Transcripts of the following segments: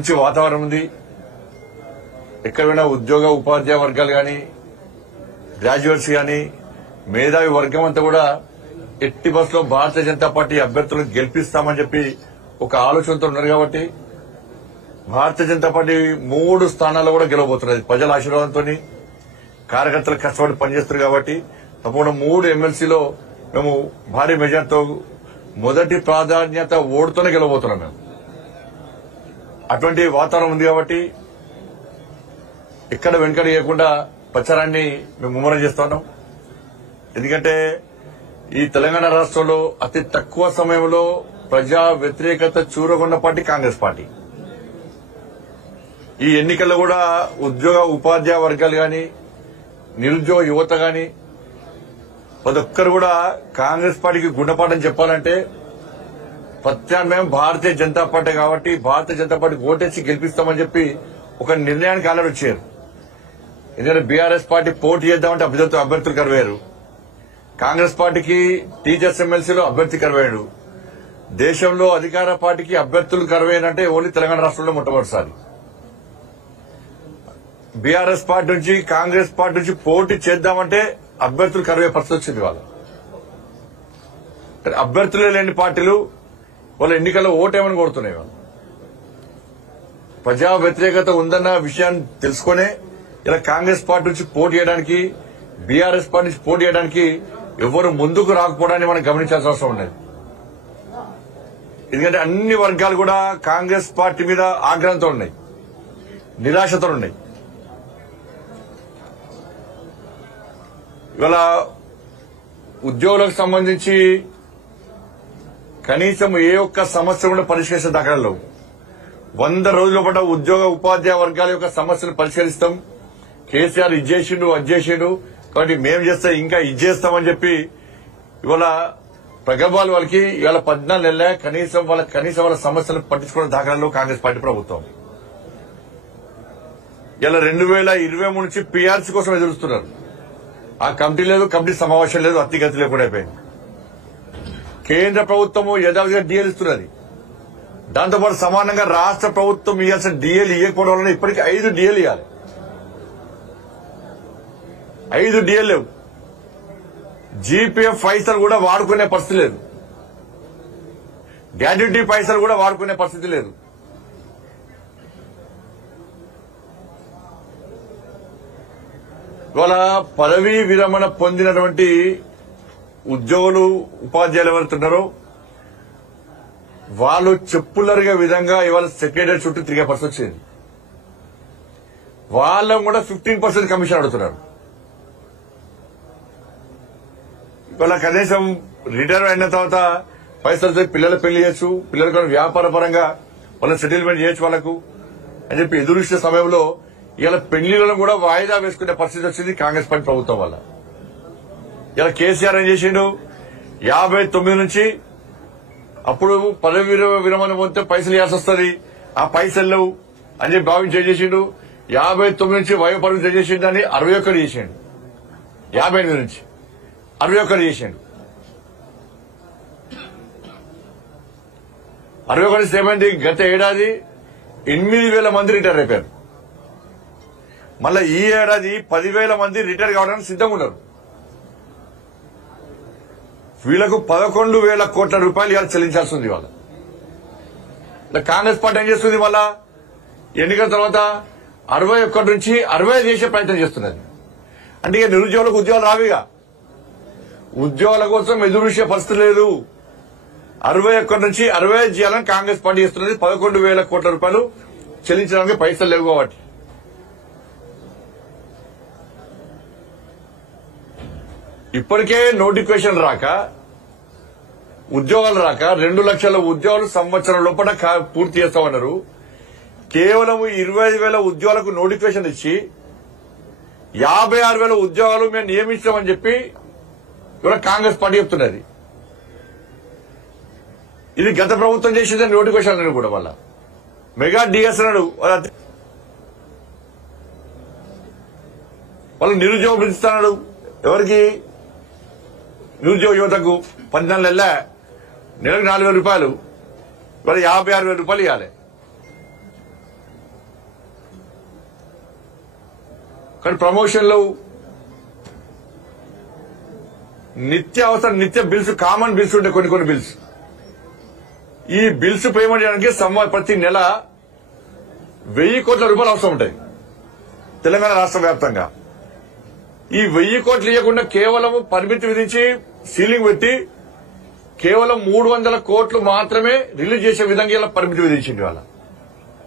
మంచి వాతావరణం ఉంది. ఎక్కడైనా ఉద్యోగ ఉపాధ్యాయ వర్గాలు కానీ, గ్రాడ్యుయేట్స్ కానీ, మేధావి వర్గం అంతా కూడా ఎట్టి బస్సులో భారతీయ జనతా పార్టీ అభ్యర్థులను గెలిపిస్తామని చెప్పి ఒక ఆలోచనతో ఉన్నారు. కాబట్టి భారతీయ జనతా పార్టీ 3 స్థానాల్లో కూడా గెలవబోతున్నది. ప్రజల ఆశీర్వాదంతో కార్యకర్తలు కష్టపడి పనిచేస్తారు. కాబట్టి తప్పకుండా 3 ఎమ్మెల్సీలో మేము భారీ మెజార్టీతో మొదటి ప్రాధాన్యత ఓటుతోనే గెలవబోతున్నాం. మేము అటువంటి వాతావరణం ఉంది. కాబట్టి ఎక్కడ వెనుకడ వేయకుండా ప్రచారాన్ని మేము ముమ్మరం చేస్తున్నాం. ఎందుకంటే ఈ తెలంగాణ రాష్ట్రంలో అతి తక్కువ సమయంలో ప్రజా వ్యతిరేకత చూరగొన్న పార్టీ కాంగ్రెస్ పార్టీ. ఈ ఎన్నికల్లో కూడా ఉద్యోగ ఉపాధ్యాయ వర్గాలు గాని, నిరుద్యోగ యువత గాని ప్రతి ఒక్కరు కూడా కాంగ్రెస్ పార్టీకి గుణపాఠం చెప్పాలంటే ప్రత్యామ్నాయం భారతీయ జనతా పార్టీ. కాబట్టి భారతీయ జనతా పార్టీకి ఓటేసి గెలిపిస్తామని చెప్పి ఒక నిర్ణయానికి ఆల్రెడీ వచ్చారు. ఎందుకంటే బీఆర్ఎస్ పార్టీ పోటీ చేద్దామంటే అభ్యర్థులు కరువేరు. కాంగ్రెస్ పార్టీకి టీచర్స్ ఎమ్మెల్సీలో అభ్యర్థి కరువేడు. దేశంలో అధికార పార్టీకి అభ్యర్థులు కరువేనంటే ఓన్లీ తెలంగాణ రాష్ట్రంలో మొట్టమొదటిసారి. బీఆర్ఎస్ పార్టీ నుంచి కాంగ్రెస్ పార్టీ నుంచి పోటీ చేద్దామంటే అభ్యర్థులు కరువే పరిస్థితి వచ్చింది. వాళ్ళు అభ్యర్థులే లేని పార్టీలు వాళ్ళ ఎన్నికల్లో ఓటేమని కోరుతున్నాయి. వాళ్ళు ప్రజా వ్యతిరేకత ఉందన్న విషయాన్ని తెలుసుకునే ఇలా కాంగ్రెస్ పార్టీ నుంచి పోటీ చేయడానికి, బీఆర్ఎస్ పార్టీ నుంచి పోటీ చేయడానికి ఎవరు ముందుకు రాకపోవడాన్ని మనం గమనించాల్సిన అవసరం ఉన్నది. ఎందుకంటే అన్ని వర్గాలు కూడా కాంగ్రెస్ పార్టీ మీద ఆగ్రహంతో ఉన్నాయి, నిరాశతో ఉన్నాయి. ఇవాళ ఉద్యోగులకు సంబంధించి కనీసం ఏ ఒక్క సమస్య కూడా పరిష్కరించే దాఖలు 100 రోజుల పాటు ఉద్యోగ ఉపాధ్యాయ వర్గాల యొక్క సమస్యలు పరిష్కరిస్తాం. కేసీఆర్ ఇది చేసిండు, అది చేసిండు, కాబట్టి మేము చేస్తే ఇంకా ఇది చేస్తామని చెప్పి ఇవాళ ప్రగల్భాలు వాళ్ళకి ఇవాళ 14 నెలల కనీసం వాళ్ళ సమస్యలు పట్టించుకునే దాఖలాల్లో కాంగ్రెస్ పార్టీ ప్రభుత్వం. ఇలా 2023 నుంచి పీఆర్సీ కోసం ఎదురుస్తున్నారు. ఆ కమిటీ లేదు, కమిటీ సమావేశం లేదు, అత్తిగతి లేకుండా అయిపోయింది. కేంద్ర ప్రభుత్వము యథావిధిగా డిఎల్ ఇస్తున్నది. దాంతోపాటు సమానంగా రాష్ట్ర ప్రభుత్వం ఇవ్వాల్సిన డిఎల్ ఇవ్వకపోవడం వల్ల ఇప్పటికీ 5 డిఎల్ ఇవ్వాలి. 5 డిఎల్ లేవు. జీపీఎఫ్ పైసలు కూడా వాడుకునే పరిస్థితి లేదు. గ్రాడ్యుటీ పైసలు కూడా వాడుకునే పరిస్థితి లేదు. ఇవాళ పదవీ విరమణ పొందినటువంటి ఉద్యోగులు ఉపాధ్యాయులు ఎవరుతున్నారో వాళ్ళు చెప్పులరిగే విధంగా ఇవాళ సెక్రటరీ చుట్టూ తిరిగే పరిస్థితి వచ్చింది. వాళ్ళం కూడా 15% కమిషన్ అడుగుతున్నారు. ఇవాళ కనీసం రిటైర్ అయిన తర్వాత పైసలతో పిల్లల పెళ్లి చేయొచ్చు, పిల్లలకు వ్యాపార పరంగా వాళ్ళ సెటిల్మెంట్ చేయొచ్చు వాళ్ళకు అని చెప్పి ఎదురుచ్చే సమయంలో ఇలా పెళ్లిళ్లను కూడా వాయిదా వేసుకునే పరిస్థితి వచ్చింది కాంగ్రెస్ పార్టీ ప్రభుత్వం వల్ల. ఇలా కేసీఆర్ ఏం చేసిండు, 59 నుంచి అప్పుడు పదవి విరమణ పొందితే పైసలు ఇవ్వాల్సి వస్తుంది, ఆ పైసలు అని చెప్పి భావించి ఏం చేసిండు, 59 నుంచి వయోపరిమితి చేసిండు, దాన్ని 61 చేసిండు. 58 నుంచి 61 చేసిండు. 61 నుంచి ఏమైంది, గత ఏడాది 8,000 మంది రిటైర్ అయిపోయారు. మళ్ళా ఈ ఏడాది 10,000 మంది రిటైర్ కావడానికి సిద్ధంగా ఉన్నారు. వీళ్లకు 11,000 కోట్ల రూపాయలు ఇవాళ చెల్లించాల్సి ఉంది. వాళ్ళ కాంగ్రెస్ పార్టీ ఏం చేస్తుంది, మళ్ళా ఎన్నికల తర్వాత 61 నుంచి 65 చేసే ప్రయత్నం చేస్తున్నది. అంటే ఇక నిరుద్యోగులకు ఉద్యోగాలు రావిగా, ఉద్యోగాల కోసం ఎదురు చూసే పరిస్థితి లేదు. 61 నుంచి 65 చేయాలని కాంగ్రెస్ పార్టీ చేస్తున్నది. 11,000 కోట్ల రూపాయలు చెల్లించడానికి పైసలు లేవు. కాబట్టి ఇప్పటికే నోటిఫికేషన్ రాక, ఉద్యోగాలు రాక 2 లక్షల ఉద్యోగాలు సంవత్సరం లోపల పూర్తి చేస్తామన్నారు. కేవలం 25,000 ఉద్యోగాలకు నోటిఫికేషన్ ఇచ్చి 56,000 ఉద్యోగాలు మేము నియమించామని చెప్పి ఇవాళ కాంగ్రెస్ పార్టీ చెప్తున్నది. ఇది గత ప్రభుత్వం చేసిందని నోటిఫికేషన్ కూడా వల్ల మెగా డిఎస్ అన్నాడు. వాళ్ళు నిరుద్యోగం పిలుస్తున్నాడు. ఎవరికి? నిరుద్యోగ యువతకు 14 నెలల నెలకు 4,000 రూపాయలు, మరి 56,000 రూపాయలు ఇవ్వాలి. కానీ ప్రమోషన్లు నిత్య బిల్స్, కామన్ బిల్స్ ఉంటాయి, కొన్ని బిల్స్. ఈ బిల్స్ పేమెంట్ చేయడానికి ప్రతి నెల 1000 కోట్ల రూపాయలు అవసరం ఉంటాయి తెలంగాణ రాష్ట్ర వ్యాప్తంగా. ఈ 1000 కోట్లు ఇవ్వకుండా కేవలం పరిమితి విధించి సీలింగ్ పెట్టి కేవలం 300 కోట్లు మాత్రమే రిలీజ్ చేసే విధంగా ఇలా పరిమితి విధించింది వాళ్ళ.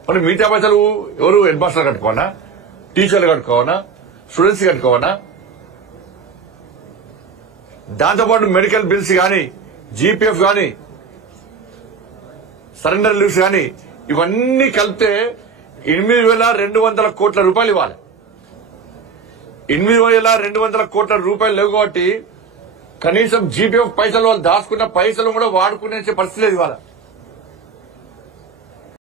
మరి మిగతా పైసలు ఎవరు? హెడ్ మాస్టర్ కట్టుకోవనా, టీచర్లు కట్టుకోవనా, స్టూడెంట్స్ కట్టుకోవనా? దాంతోపాటు మెడికల్ బిల్స్ గాని, జీపీఎఫ్ గాని, సరెండర్ లీవ్స్ గాని ఇవన్నీ కలిపితే 8,200 కోట్ల రూపాయలు ఇవ్వాలి. 8,200 కోట్ల రూపాయలు లేవు కాబట్టి కనీసం జీపీఎఫ్ పైసలు వాళ్ళు దాచుకున్న పైసలు కూడా వాడుకునే పరిస్థితి లేదు ఇవాళ.